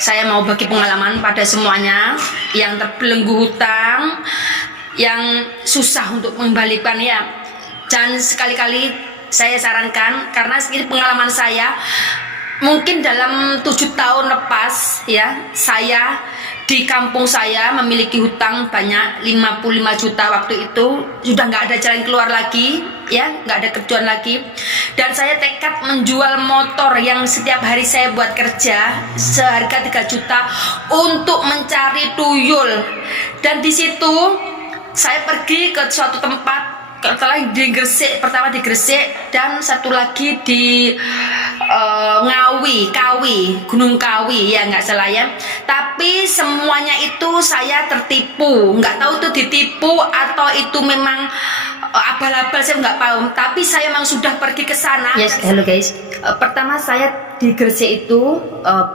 saya mau bagi pengalaman pada semuanya yang terbelenggu hutang, yang susah untuk mengembalikan ya. Jangan sekali-kali saya sarankan, karena ini pengalaman saya. Mungkin dalam 7 tahun lepas ya, saya di kampung saya memiliki hutang banyak 55 juta waktu itu. Sudah nggak ada jalan keluar lagi ya, nggak ada kerjaan lagi, dan saya tekad menjual motor yang setiap hari saya buat kerja seharga 3 juta untuk mencari tuyul. Dan di situ saya pergi ke suatu tempat, setelah di Gresik, pertama di Gresik dan satu lagi di Kawi, Gunung Kawi ya, nggak salah ya. Tapi semuanya itu saya tertipu, nggak tahu itu ditipu atau itu memang abal-abal, saya nggak tahu. Tapi saya memang sudah pergi ke sana. Yes, hello guys. Pertama saya di Gresik itu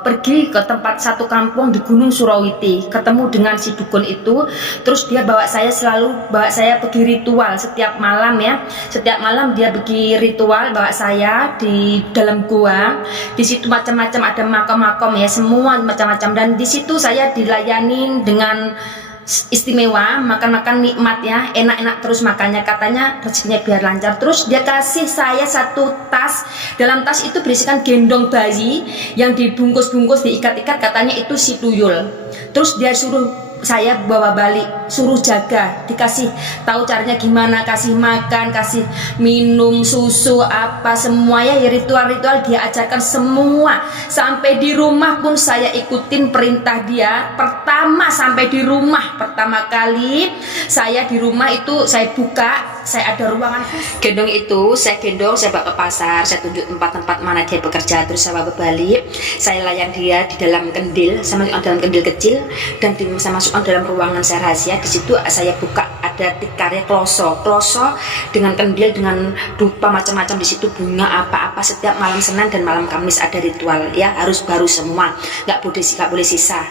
pergi ke tempat satu kampung di Gunung Surawiti, ketemu dengan si dukun itu. Terus dia selalu bawa saya pergi ritual setiap malam ya. Setiap malam dia pergi ritual, bawa saya di dalam gua. Di situ macam-macam, ada makam-makam ya, semua macam-macam. Dan di situ saya dilayani dengan istimewa, makan-makan nikmat ya, enak-enak terus makannya, katanya rezekinya biar lancar. Terus dia kasih saya satu tas, dalam tas itu berisikan gendong bayi yang dibungkus-bungkus, diikat-ikat, katanya itu si tuyul. Terus dia suruh saya bawa balik, suruh jaga, dikasih tahu caranya gimana, kasih makan, kasih minum, susu, apa semua ya, ritual-ritual dia ajarkan semua. Sampai di rumah pun saya ikutin perintah dia. Pertama sampai di rumah, pertama kali saya di rumah itu saya buka, saya ada ruangan gendong itu, saya gendong, saya bawa ke pasar, saya tunjuk tempat-tempat mana dia bekerja, terus saya bawa balik, saya layan dia di dalam kendil, sama dalam kendil kecil, dan saya masukkan dalam ruangan saya rahasia. Di situ saya buka, ada tikarnya kloso dengan kendil, dengan dupa macam-macam di situ, bunga apa-apa. Setiap malam Senin dan malam Kamis ada ritual ya, harus baru semua, nggak boleh sisa.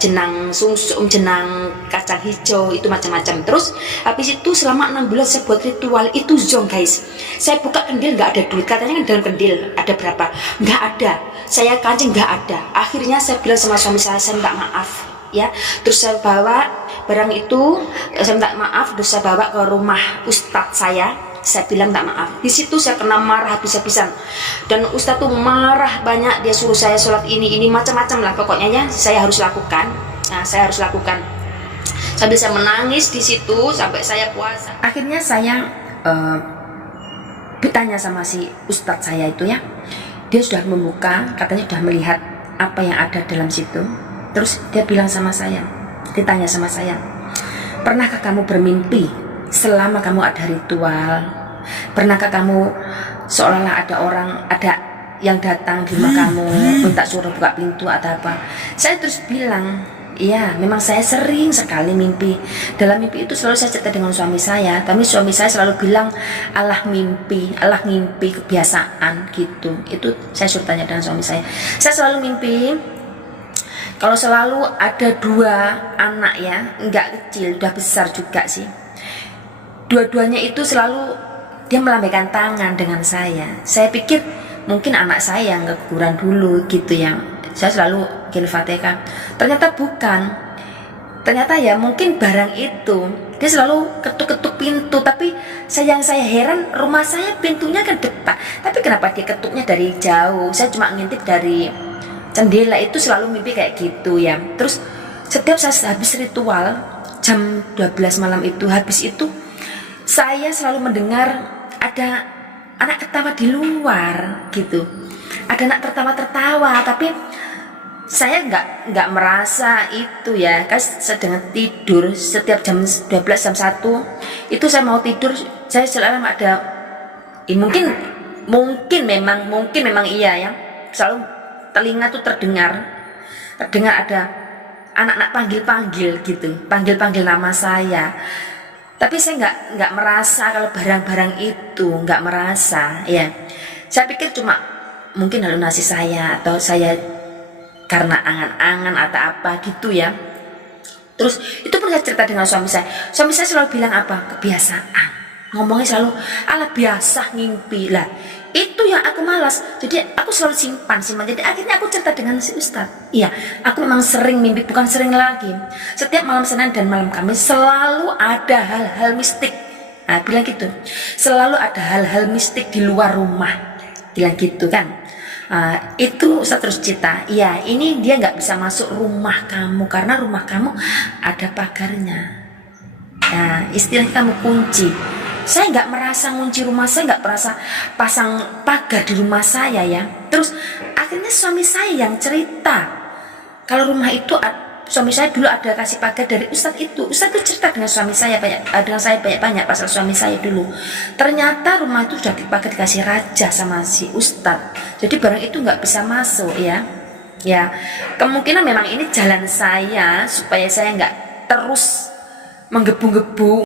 Jenang sumsum, jenang kacang hijau, itu macam-macam. Terus habis itu selama 6 bulan saya buat ritual itu zong guys. Saya buka kendil, nggak ada duit, katanya kan dalam kendil ada berapa, nggak ada. Saya kancing, nggak ada. Akhirnya saya bilang sama suami saya minta maaf ya. Terus saya bawa barang itu, saya minta maaf, terus saya bawa ke rumah ustadz saya bilang minta maaf. Di situ saya kena marah habis-habisan, dan ustadz tuh marah banyak, dia suruh saya sholat ini macam-macam lah pokoknya ya, saya harus lakukan. Nah, saya harus lakukan sambil saya menangis di situ sampai saya puasa. Akhirnya saya bertanya sama si ustadz saya itu ya, dia sudah membuka, katanya sudah melihat apa yang ada dalam situ. Terus dia bilang sama saya, ditanya sama saya, pernahkah kamu bermimpi selama kamu ada ritual? Pernahkah kamu seolah-olah ada yang datang di rumah kamu, minta suruh buka pintu atau apa? Saya terus bilang, iya, memang saya sering sekali mimpi. Dalam mimpi itu selalu saya cerita dengan suami saya, tapi suami saya selalu bilang alah mimpi, kebiasaan gitu. Itu saya suruh tanya dengan suami saya. Saya selalu mimpi kalau selalu ada 2 anak ya, enggak kecil, udah besar juga sih. Dua-duanya itu selalu dia melambaikan tangan dengan saya. Saya pikir mungkin anak saya yang keguguran dulu gitu ya. Saya selalu bikin Fatihah. Ternyata bukan. Ternyata ya mungkin barang itu. Dia selalu ketuk-ketuk pintu, tapi yang saya heran, rumah saya pintunya ke depan. Tapi kenapa dia ketuknya dari jauh? Saya cuma ngintip dari jendela, itu selalu mimpi kayak gitu ya. Terus setiap saya habis ritual jam 12 malam itu, habis itu saya selalu mendengar ada anak ketawa di luar gitu. Ada anak tertawa, tapi saya nggak merasa itu ya, kan sedang tidur. Setiap jam 12 jam 1 itu saya mau tidur, saya selalu ada mungkin memang iya ya, selalu telinga tuh terdengar ada anak-anak panggil gitu, panggil nama saya. Tapi saya nggak merasa kalau barang-barang itu, nggak merasa ya. Saya pikir cuma mungkin halusinasi saya, atau saya karena angan-angan atau apa gitu ya. Terus itu pun saya cerita dengan suami saya. Suami saya selalu bilang apa? Kebiasaan. Ngomongnya selalu ala biasa ngimpi lah. Itu yang aku malas. Jadi aku selalu simpan. Jadi akhirnya aku cerita dengan si Ustadz. Iya, aku memang sering mimpi, bukan sering lagi. Setiap malam Senin dan malam Kamis selalu ada hal-hal mistik. Nah, bilang gitu. Selalu ada hal-hal mistik di luar rumah. Bilang gitu kan. Itu Ustadz terus cerita. Iya, ini dia nggak bisa masuk rumah kamu karena rumah kamu ada pagarnya. Nah, istilahnya kamu kunci. Saya nggak merasa ngunci rumah, saya nggak merasa pasang pagar di rumah saya ya. Terus akhirnya suami saya yang cerita kalau rumah itu, suami saya dulu ada kasih pagar dari Ustadz itu. Ustadz itu cerita dengan suami saya banyak pasal suami saya dulu. Ternyata rumah itu sudah dipagar, dikasih raja sama si Ustadz. Jadi barang itu nggak bisa masuk ya. Ya kemungkinan memang ini jalan saya supaya saya nggak terus menggebu-gebu